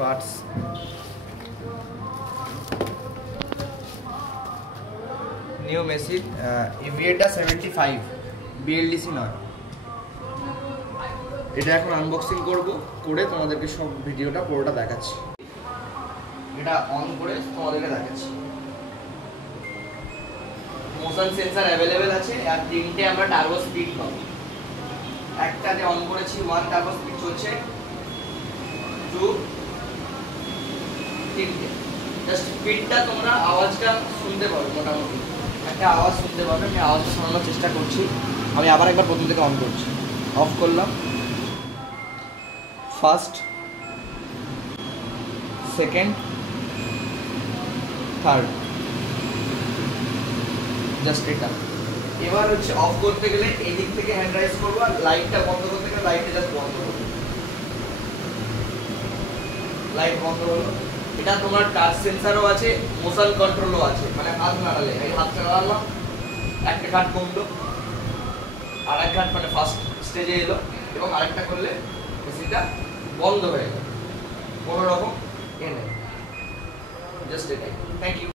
Parts. New machine, ইভিএটা 75, BLDC নয়। এটা এখন আনবক্সিং করব, করে তোমাদেরকে সব ভিডিওটা পুরোটা দেখাচ্ছি। এটা অন করে তোমাদেরকে দেখাচ্ছি। মোশন সেন্সর অ্যাভেলেবেল আছে, আর 3টে আমরা টার্বো স্পিড পাবো। একটাতে অন করেছি 1 টার্বো স্পিড চলছে, 2, 3টে। জাস্ট স্পিডটা তোমরা আওয়াজটা শুনতে পাবে, মোটামুটি একটা আওয়াজ শুনতে পাবে। আমি আওয়াজটা শোনানোর চেষ্টা করছি। আমি আবার একবার প্রথম থেকে অন করছি, অফ করলাম। ফার্স্ট, সেকেন্ড, থার্ড, জাস্ট এটা। এবার হচ্ছে অফ করতে গেলে এই দিক থেকে হ্যান্ড রাইজ করবো, আর লাইটটা বন্ধ করতে গেলে লাইটটা জাস্ট বন্ধ করবো। লাইট বন্ধ হলো। এটা তোমার টাচ সেন্সরও আছে, মোশন কন্ট্রোলও আছে, মানে হাত নাড়ালে, এই হাতটা নাড়ালাম, একটা ঘাট কমলো, আর এক ঘাট মানে ফার্স্ট স্টেজে এলো, এবং আরেকটা করলে মেশিনটা বন্ধ হয়ে গেল। কোনো রকম এ নেই, জাস্ট এটাই। Thank you.